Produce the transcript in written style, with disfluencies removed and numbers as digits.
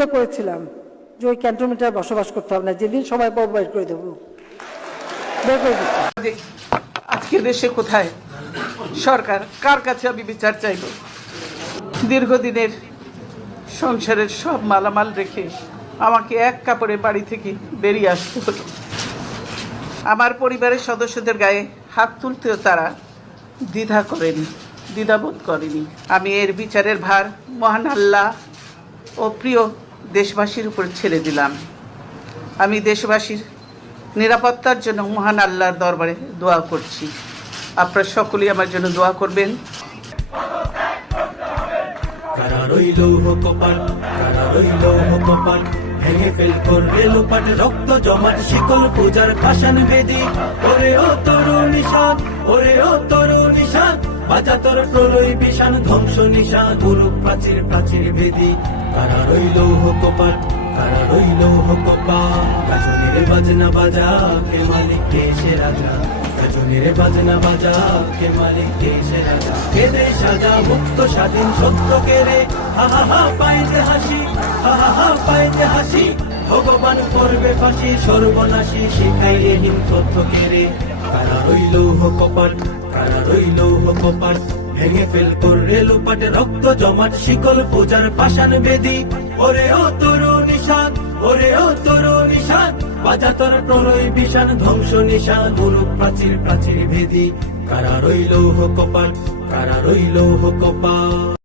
প্রতিজ্ঞা করেছিলাম যে ওই ক্যান্টনমেন্টে বসবাস করতে হবে না, যেদিন সময় পাবো বের করে দেবো, বের করে দিতে। আজকে দেশে কোথায় সরকার, কার কাছে আমি বিচার চাইব? দীর্ঘদিনের সংসারের সব মালামাল রেখে আমাকে এক কাপড়ে বাড়ি থেকে বেরিয়ে আসতে হলো। আমার পরিবারের সদস্যদের গায়ে হাত তুলতেও তারা দ্বিধাবোধ করেনি। আমি এর বিচারের ভার মহান আল্লাহ ও প্রিয় দেশবাসীর উপর ছেড়ে দিলাম। আমি দেশবাসীর নিরাপত্তার জন্য মহান আল্লাহর দরবারে দোয়া করছি। আপনারা সকলেই আমার জন্য দোয়া করবেন। কারা রইল কপাল, কারা রইল কপাল, ভেঙে ফেল করবে লোপাট, রক্ত জমাট শিকল পূজার পাষাণ বেদি। ওরে ও তরুণ নিশান, ওরে ও তরুণ নিশান, বাজা তোর প্রলয় বিশান, ধ্বংস নিশান, মুরুখ প্রাচীর প্রাচীর বেদি। কারা রইল কপাল, কারা রইল কপাল, গাজনের বাজনা বাজা, কে মালিক কে সে রাজা, গাজনের বাজনা বাজা, কে মালিক কে সে রাজা। কে দেশ সাজা মুক্ত স্বাধীন সত্য কে রে, হা হা হা পাইতে হাসি, হা হা হা পাইতে হাসি, ভগবান করবে ফাঁসি, সর্বনাশী শিখাইলে হিংসত্ব কে রে। কারা রইল কপাল, কারা রইল কপাল, ভেঙে ফেল করবে লোপাট, রক্ত জমাট শিকল পূজার পাষাণ বেদি। ওরে ও তরুণ নিশান, ওরে ও তরুণ নিশান, বাজা তোর প্রলয় বিশান, ধ্বংস নিশান, মুরুখ প্রাচীর প্রাচীর ভেদি। কারা রইল কপাল, কারা রইল কপাল।